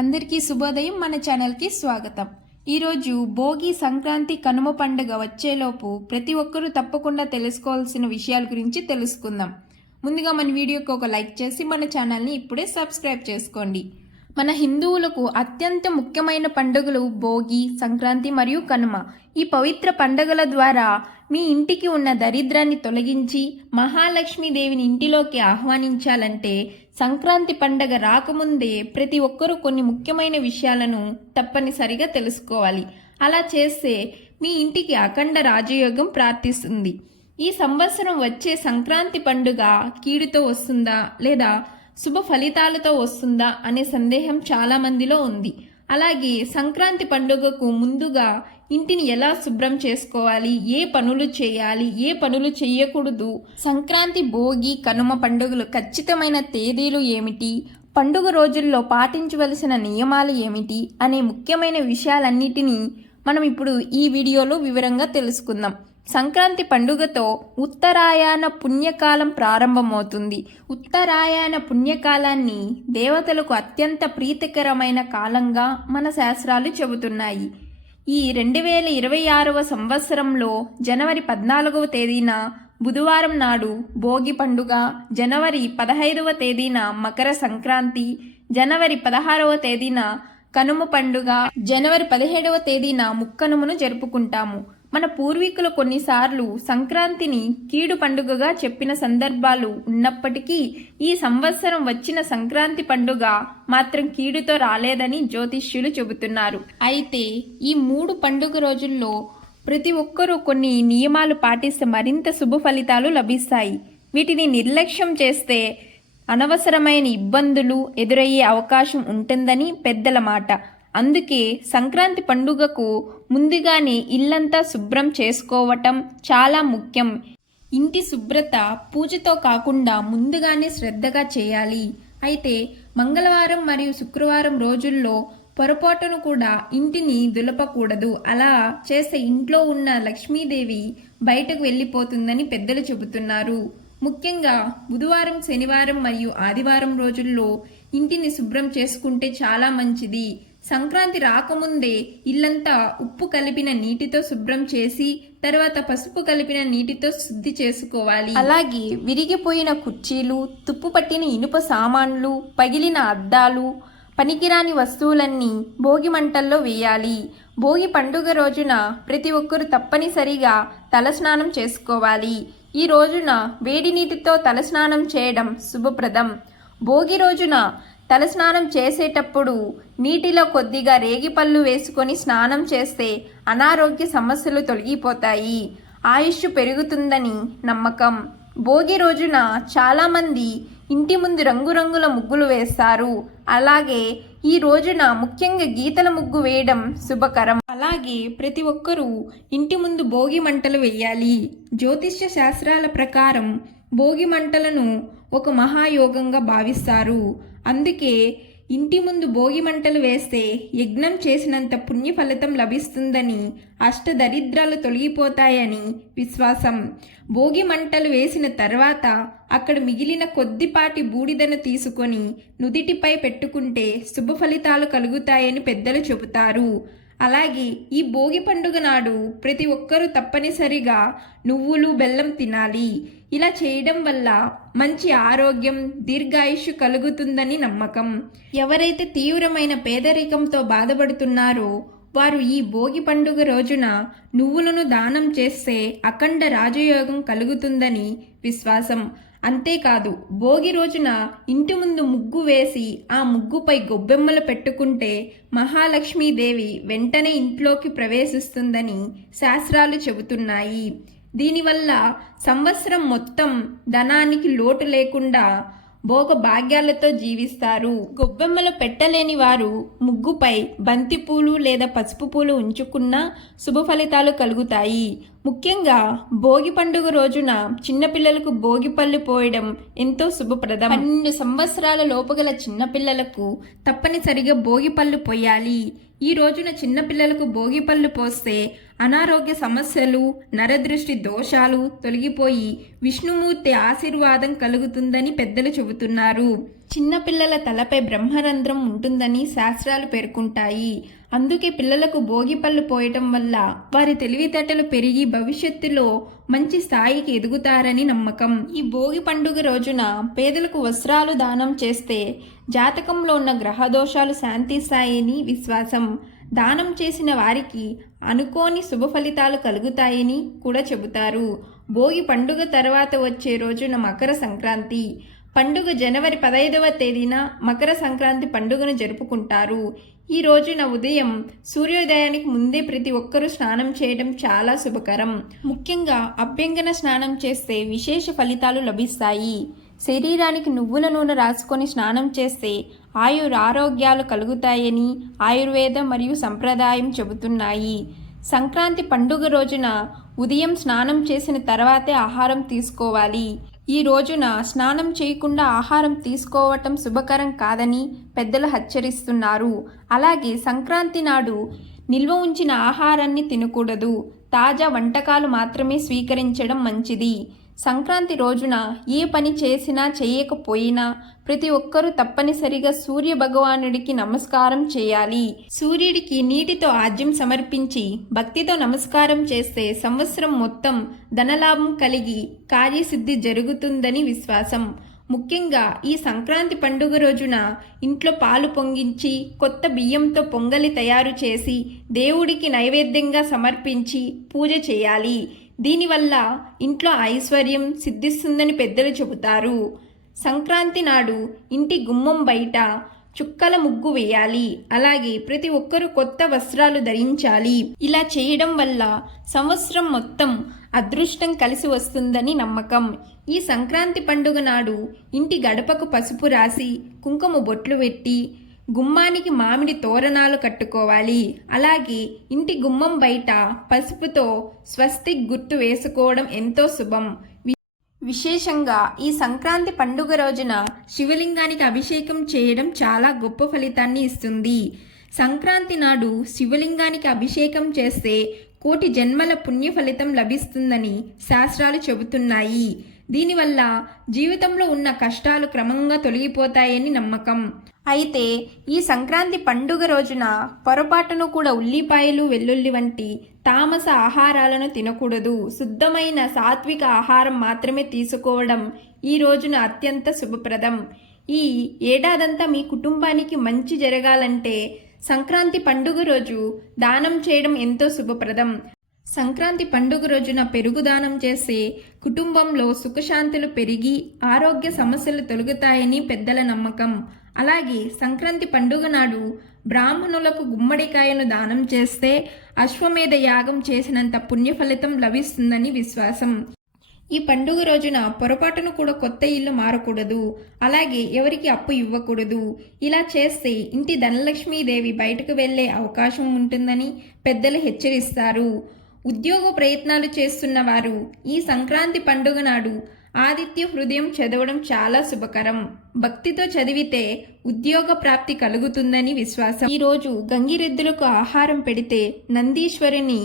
అందరికీ శుభోదయం. మన ఛానల్కి స్వాగతం. ఈరోజు భోగి, సంక్రాంతి, కనుమ పండుగ వచ్చేలోపు ప్రతి ఒక్కరూ తప్పకుండా తెలుసుకోవాల్సిన విషయాల గురించి తెలుసుకుందాం. ముందుగా మన వీడియోకి ఒక లైక్ చేసి మన ఛానల్ని ఇప్పుడే సబ్స్క్రైబ్ చేసుకోండి. మన హిందువులకు అత్యంత ముఖ్యమైన పండుగలు భోగి, సంక్రాంతి మరియు కనుమ. ఈ పవిత్ర పండుగల ద్వారా మీ ఇంటికి ఉన్న దరిద్రాన్ని తొలగించి మహాలక్ష్మీదేవిని ఇంటిలోకి ఆహ్వానించాలంటే సంక్రాంతి పండగ రాకముందే ప్రతి ఒక్కరూ కొన్ని ముఖ్యమైన విషయాలను తప్పనిసరిగా తెలుసుకోవాలి. అలా చేస్తే మీ ఇంటికి అఖండ రాజయోగం ప్రార్థిస్తుంది. ఈ సంవత్సరం వచ్చే సంక్రాంతి పండుగ కీడుతో వస్తుందా లేదా శుభ ఫలితాలతో వస్తుందా అనే సందేహం చాలా మందిలో ఉంది. అలాగే సంక్రాంతి పండుగకు ముందుగా ఇంటిని ఎలా శుభ్రం చేసుకోవాలి, ఏ పనులు చేయాలి, ఏ పనులు చేయకూడదు, సంక్రాంతి, భోగి, కనుమ పండుగలు ఖచ్చితమైన తేదీలు ఏమిటి, పండుగ రోజుల్లో పాటించవలసిన నియమాలు ఏమిటి అనే ముఖ్యమైన విషయాలన్నిటినీ మనం ఇప్పుడు ఈ వీడియోలో వివరంగా తెలుసుకుందాం. సంక్రాంతి పండుగతో ఉత్తరాయణ పుణ్యకాలం ప్రారంభమవుతుంది. ఉత్తరాయణ పుణ్యకాలాన్ని దేవతలకు అత్యంత ప్రీతికరమైన కాలంగా మన శాస్త్రాలు చెబుతున్నాయి. ఈ 2026వ సంవత్సరంలో జనవరి 14వ తేదీన బుధవారం నాడు భోగి పండుగ, జనవరి 15వ తేదీన మకర సంక్రాంతి, జనవరి 16వ తేదీన కనుమ పండుగ, జనవరి 17వ తేదీన ముక్కనుమను జరుపుకుంటాము. మన పూర్వీకులు కొన్నిసార్లు సంక్రాంతిని కీడు పండుగగా చెప్పిన సందర్భాలు ఉన్నప్పటికీ ఈ సంవత్సరం వచ్చిన సంక్రాంతి పండుగ మాత్రం కీడుతో రాలేదని జ్యోతిష్యులు చెబుతున్నారు. అయితే ఈ 3 పండుగ రోజుల్లో ప్రతి ఒక్కరూ కొన్ని నియమాలు పాటిస్తే మరింత శుభ ఫలితాలు లభిస్తాయి. వీటిని నిర్లక్ష్యం చేస్తే అనవసరమైన ఇబ్బందులు ఎదురయ్యే అవకాశం ఉంటుందని పెద్దల మాట. అందుకే సంక్రాంతి పండుగకు ముందుగానే ఇల్లంతా శుభ్రం చేసుకోవటం చాలా ముఖ్యం. ఇంటి శుభ్రత పూజతో కాకుండా ముందుగానే శ్రద్ధగా చేయాలి. అయితే మంగళవారం మరియు శుక్రవారం రోజుల్లో పొరపాటును కూడా ఇంటిని దులపకూడదు. అలా చేస్తే ఇంట్లో ఉన్న లక్ష్మీదేవి బయటకు వెళ్ళిపోతుందని పెద్దలు చెబుతున్నారు. ముఖ్యంగా బుధవారం, శనివారం మరియు ఆదివారం రోజుల్లో ఇంటిని శుభ్రం చేసుకుంటే చాలా మంచిది. సంక్రాంతి రాకముందే ఇల్లంతా ఉప్పు కలిపిన నీటితో శుభ్రం చేసి తర్వాత పసుపు కలిపిన నీటితో శుద్ధి చేసుకోవాలి. అలాగే విరిగిపోయిన కుర్చీలు, తుప్పు పట్టిన ఇనుప సామాన్లు, పగిలిన అద్దాలు, పనికిరాని వస్తువులన్నీ భోగి మంటల్లో వేయాలి. భోగి పండుగ రోజున ప్రతి ఒక్కరూ తప్పనిసరిగా తలస్నానం చేసుకోవాలి. ఈ రోజున వేడి నీటితో తలస్నానం చేయడం శుభప్రదం. భోగి రోజున తలస్నానం చేసేటప్పుడు నీటిలో కొద్దిగా రేగిపళ్ళు వేసుకొని స్నానం చేస్తే అనారోగ్య సమస్యలు తొలగిపోతాయి, ఆయుష్ పెరుగుతుందని నమ్మకం. భోగి రోజున చాలామంది ఇంటి ముందు రంగురంగుల ముగ్గులు వేస్తారు. అలాగే ఈ రోజున ముఖ్యంగా గీతల ముగ్గు వేయడం శుభకరం. అలాగే ప్రతి ఒక్కరూ ఇంటి ముందు భోగి మంటలు వేయాలి. జ్యోతిష్య శాస్త్రాల ప్రకారం భోగి మంటలను ఒక మహాయోగంగా భావిస్తారు. అందుకే ఇంటి ముందు భోగి మంటలు వేస్తే యజ్ఞం చేసినంత పుణ్య ఫలితం లభిస్తుందని, అష్టదరిద్రాలు తొలగిపోతాయని విశ్వాసం. భోగి మంటలు వేసిన తర్వాత అక్కడ మిగిలిన కొద్దిపాటి బూడిదను తీసుకొని నుదిటిపై పెట్టుకుంటే శుభ ఫలితాలు కలుగుతాయని పెద్దలు చెబుతారు. అలాగే ఈ భోగి పండుగ నాడు ప్రతి ఒక్కరూ తప్పనిసరిగా నువ్వులు, బెల్లం తినాలి. ఇలా చేయడం వల్ల మంచి ఆరోగ్యం, దీర్ఘాయుష్ కలుగుతుందని నమ్మకం. ఎవరైతే తీవ్రమైన పేదరికంతో బాధపడుతున్నారో వారు ఈ భోగి పండుగ రోజున నువ్వులను దానం చేస్తే అఖండ రాజయోగం కలుగుతుందని విశ్వాసం. అంతేకాదు భోగి రోజున ఇంటి ముందు ముగ్గు వేసి ఆ ముగ్గుపై గొబ్బెమ్మలు పెట్టుకుంటే మహాలక్ష్మీదేవి వెంటనే ఇంట్లోకి ప్రవేశిస్తుందని శాస్త్రాలు చెబుతున్నాయి. దీనివల్ల సంవత్సరం మొత్తం ధనానికి లోటు లేకుండా భోగ భాగ్యాలతో జీవిస్తారు. గొబ్బెమ్మలు పెట్టలేని వారు ముగ్గుపై బంతిపూలు లేదా పసుపు పూలు ఉంచుకున్నా శుభ ఫలితాలు కలుగుతాయి. ముఖ్యంగా భోగి పండుగ రోజున చిన్నపిల్లలకు భోగి పళ్ళు పోయడం ఎంతో శుభప్రదం. 12 సంవత్సరాల లోపుగల చిన్నపిల్లలకు తప్పనిసరిగా భోగి పళ్ళు పోయాలి. ఈ రోజున చిన్నపిల్లలకు భోగి పళ్ళు పోస్తే అనారోగ్య సమస్యలు, నరదృష్టి దోషాలు తొలగిపోయి విష్ణుమూర్తి ఆశీర్వాదం కలుగుతుందని పెద్దలు చెబుతున్నారు. చిన్నపిల్లల తలపై బ్రహ్మరంధ్రం ఉంటుందని శాస్త్రాలు పేర్కొంటాయి. అందుకే పిల్లలకు భోగిపళ్ళు పోయటం వల్ల వారి తెలివితేటలు పెరిగి భవిష్యత్తులో మంచి స్థాయికి ఎదుగుతారని నమ్మకం. ఈ భోగి పండుగ రోజున పేదలకు వస్త్రాలు దానం చేస్తే జాతకంలో ఉన్న గ్రహదోషాలు శాంతిస్తాయని విశ్వాసం. దానం చేసిన వారికి అనుకోని శుభ ఫలితాలు కలుగుతాయని కూడా చెబుతారు. భోగి పండుగ తర్వాత వచ్చే రోజున మకర సంక్రాంతి పండుగ జనవరి 15వ తేదీన మకర సంక్రాంతి పండుగను జరుపుకుంటారు. ఈ రోజున ఉదయం సూర్యోదయానికి ముందే ప్రతి ఒక్కరూ స్నానం చేయడం చాలా శుభకరం. ముఖ్యంగా అభ్యంగన స్నానం చేస్తే విశేష ఫలితాలు లభిస్తాయి. శరీరానికి నువ్వుల నూనె రాసుకొని స్నానం చేస్తే ఆరోగ్యాలు కలుగుతాయని ఆయుర్వేదం మరియు సంప్రదాయం చెబుతున్నాయి. సంక్రాంతి పండుగ రోజున ఉదయం స్నానం చేసిన తర్వాతే ఆహారం తీసుకోవాలి. ఈ రోజున స్నానం చేయకుండా ఆహారం తీసుకోవటం శుభకరం కాదని పెద్దలు హెచ్చరిస్తున్నారు. అలాగే సంక్రాంతి నాడు నిల్వ ఉంచిన ఆహారాన్ని తినకూడదు. తాజా వంటకాలు మాత్రమే స్వీకరించడం మంచిది. సంక్రాంతి రోజున ఏ పని చేసినా చేయకపోయినా ప్రతి ఒక్కరూ తప్పనిసరిగా సూర్య భగవానుడికి నమస్కారం చేయాలి. సూర్యుడికి నీటితో ఆజ్యం సమర్పించి భక్తితో నమస్కారం చేస్తే సంవత్సరం మొత్తం ధనలాభం కలిగి కార్యసిద్ధి జరుగుతుందని విశ్వాసం. ముఖ్యంగా ఈ సంక్రాంతి పండుగ రోజున ఇంట్లో పాలు పొంగించి కొత్త బియ్యంతో పొంగలి తయారు చేసి దేవుడికి నైవేద్యంగా సమర్పించి పూజ చేయాలి. దీనివల్ల ఇంట్లో ఐశ్వర్యం సిద్ధిస్తుందని పెద్దలు చెబుతారు. సంక్రాంతి నాడు ఇంటి గుమ్మం బయట చుక్కల ముగ్గు వేయాలి. అలాగే ప్రతి ఒక్కరూ కొత్త వస్త్రాలు ధరించాలి. ఇలా చేయడం వల్ల సంవత్సరం మొత్తం అదృష్టం కలిసి వస్తుందని నమ్మకం. ఈ సంక్రాంతి పండుగ నాడు ఇంటి గడపకు పసుపు రాసి కుంకుమ బొట్లు పెట్టి గుమ్మానికి మామిడి తోరణాలు కట్టుకోవాలి. అలాగే ఇంటి గుమ్మం బయట పసుపుతో స్వస్తిక్ గుర్తు వేసుకోవడం ఎంతో శుభం. విశేషంగా ఈ సంక్రాంతి పండుగ రోజున శివలింగానికి అభిషేకం చేయడం చాలా గొప్ప ఫలితాన్ని ఇస్తుంది. సంక్రాంతి నాడు శివలింగానికి అభిషేకం చేస్తే కోటి జన్మల పుణ్య ఫలితం లభిస్తుందని శాస్త్రాలు చెబుతున్నాయి. దీనివల్ల జీవితంలో ఉన్న కష్టాలు క్రమంగా తొలగిపోతాయని నమ్మకం. అయితే ఈ సంక్రాంతి పండుగ రోజున పొరపాటును కూడా ఉల్లిపాయలు వెల్లుల్లి వంటి తామస ఆహారాలను తినకూడదు. శుద్ధమైన సాత్విక ఆహారం మాత్రమే తీసుకోవడం ఈ రోజున అత్యంత శుభప్రదం. ఈ ఏడాదంతా మీ కుటుంబానికి మంచి జరగాలంటే సంక్రాంతి పండుగ రోజు దానం చేయడం ఎంతో శుభప్రదం. సంక్రాంతి పండుగ రోజున పెరుగు దానం చేస్తే కుటుంబంలో సుఖశాంతులు పెరిగి ఆరోగ్య సమస్యలు తొలగుతాయని పెద్దల నమ్మకం. అలాగే సంక్రాంతి పండుగ నాడు బ్రాహ్మణులకు గుమ్మడికాయను దానం చేస్తే అశ్వమేధ యాగం చేసినంత పుణ్య ఫలితం లభిస్తుందని విశ్వాసం. ఈ పండుగ రోజున పొరపాటును కూడా కొత్త ఇల్లు మారకూడదు. అలాగే ఎవరికి అప్పు ఇవ్వకూడదు. ఇలా చేస్తే ఇంటి ధనలక్ష్మీదేవి బయటకు వెళ్లే అవకాశం ఉంటుందని పెద్దలు హెచ్చరిస్తారు. ఉద్యోగ ప్రయత్నాలు చేస్తున్న వారు ఈ సంక్రాంతి పండుగ నాడు ఆదిత్య హృదయం చదవడం చాలా శుభకరం. భక్తితో చదివితే ఉద్యోగ ప్రాప్తి కలుగుతుందని విశ్వాసం. ఈరోజు గంగిరెద్దులకు ఆహారం పెడితే నందీశ్వరుని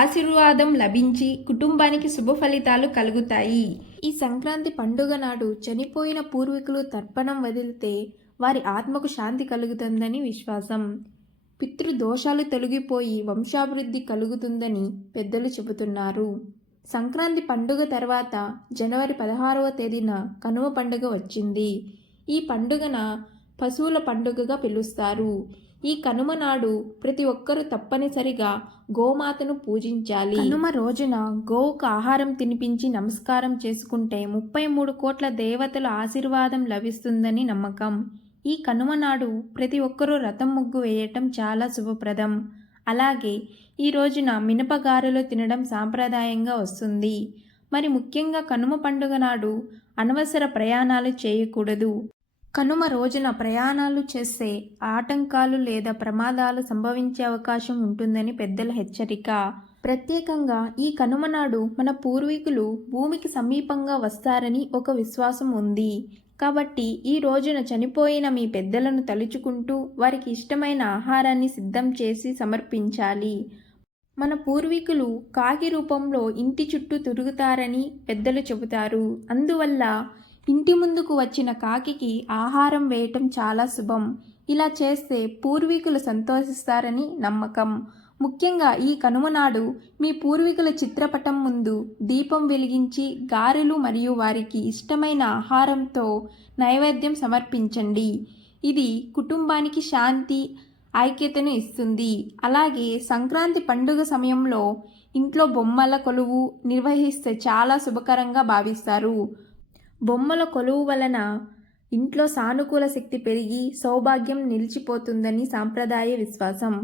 ఆశీర్వాదం లభించి కుటుంబానికి శుభ ఫలితాలు కలుగుతాయి. ఈ సంక్రాంతి పండుగ నాడు చనిపోయిన పూర్వీకులు తర్పణం వదిలితే వారి ఆత్మకు శాంతి కలుగుతుందని విశ్వాసం. పితృదోషాలు తొలగిపోయి వంశాభివృద్ధి కలుగుతుందని పెద్దలు చెబుతున్నారు. సంక్రాంతి పండుగ తర్వాత జనవరి 16వ తేదీన కనుమ పండుగ వచ్చింది. ఈ పండుగన పశువుల పండుగగా పిలుస్తారు. ఈ కనుమ నాడు ప్రతి ఒక్కరూ తప్పనిసరిగా గోమాతను పూజించాలి. కనుమ రోజున గోవుకు ఆహారం తినిపించి నమస్కారం చేసుకుంటే 33 కోట్ల దేవతల ఆశీర్వాదం లభిస్తుందని నమ్మకం. ఈ కనుమ నాడు ప్రతి ఒక్కరూ రథం ముగ్గు వేయటం చాలా శుభప్రదం. అలాగే ఈ రోజున మినపగారెలు తినడం సాంప్రదాయంగా వస్తుంది. మరి ముఖ్యంగా కనుమ పండుగ నాడు అనవసర ప్రయాణాలు చేయకూడదు. కనుమ రోజున ప్రయాణాలు చేస్తే ఆటంకాలు లేదా ప్రమాదాలు సంభవించే అవకాశం ఉంటుందని పెద్దల హెచ్చరిక. ప్రత్యేకంగా ఈ కనుమ నాడు మన పూర్వీకులు భూమికి సమీపంగా వస్తారని ఒక విశ్వాసం ఉంది. కాబట్టి ఈ రోజున చనిపోయిన మీ పెద్దలను తలుచుకుంటూ వారికి ఇష్టమైన ఆహారాన్ని సిద్ధం చేసి సమర్పించాలి. మన పూర్వీకులు కాకి రూపంలో ఇంటి చుట్టూ తిరుగుతారని పెద్దలు చెబుతారు. అందువల్ల ఇంటి ముందుకు వచ్చిన కాకికి ఆహారం వేయటం చాలా శుభం. ఇలా చేస్తే పూర్వీకులు సంతోషిస్తారని నమ్మకం. ముఖ్యంగా ఈ కనుమ నాడు మీ పూర్వీకుల చిత్రపటం ముందు దీపం వెలిగించి గారెలు మరియు వారికి ఇష్టమైన ఆహారంతో నైవేద్యం సమర్పించండి. ఇది కుటుంబానికి శాంతి, ఐక్యతను ఇస్తుంది. అలాగే సంక్రాంతి పండుగ సమయంలో ఇంట్లో బొమ్మల కొలువు నిర్వహిస్తే చాలా శుభకరంగా భావిస్తారు. బొమ్మల కొలువు వలన ఇంట్లో సానుకూల శక్తి పెరిగి సౌభాగ్యం నిలిచిపోతుందని సాంప్రదాయ విశ్వాసం.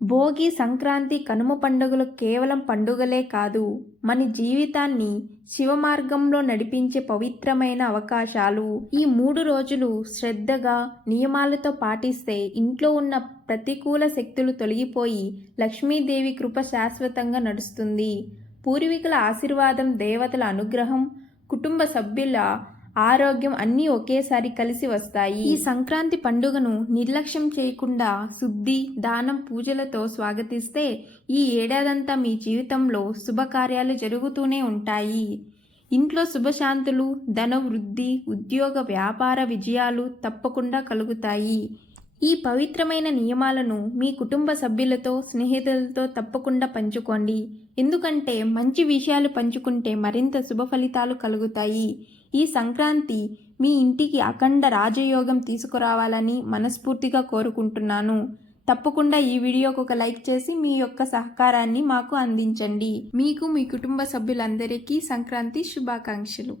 భోగి, సంక్రాంతి, కనుమ పండుగలు కేవలం పండుగలే కాదు, మన జీవితాన్ని శివమార్గంలో నడిపించే పవిత్రమైన అవకాశాలు. ఈ 3 రోజులు శ్రద్ధగా, నియమాలతో పాటిస్తే ఇంట్లో ఉన్న ప్రతికూల శక్తులు తొలగిపోయి లక్ష్మీదేవి కృప శాశ్వతంగా నడుస్తుంది. పూర్వీకుల ఆశీర్వాదం, దేవతల అనుగ్రహం, కుటుంబ సభ్యుల ఆరోగ్యం అన్నీ ఒకేసారి కలిసి వస్తాయి. ఈ సంక్రాంతి పండుగను నిర్లక్ష్యం చేయకుండా శుద్ధి, దానం, పూజలతో స్వాగతిస్తే ఈ ఏడాదంతా మీ జీవితంలో శుభకార్యాలు జరుగుతూనే ఉంటాయి. ఇంట్లో శుభశాంతులు, ధన వృద్ధి, ఉద్యోగ, వ్యాపార విజయాలు తప్పకుండా కలుగుతాయి. ఈ పవిత్రమైన నియమాలను మీ కుటుంబ సభ్యులతో, స్నేహితులతో తప్పకుండా పంచుకోండి. ఎందుకంటే మంచి విషయాలు పంచుకుంటే మరింత శుభ ఫలితాలు కలుగుతాయి. ఈ సంక్రాంతి మీ ఇంటికి అఖండ రాజయోగం తీసుకురావాలని మనస్ఫూర్తిగా కోరుకుంటున్నాను. తప్పకుండా ఈ వీడియోకు ఒక లైక్ చేసి మీ యొక్క సహకారాన్ని మాకు అందించండి. మీకు, మీ కుటుంబ సభ్యులందరికీ సంక్రాంతి శుభాకాంక్షలు.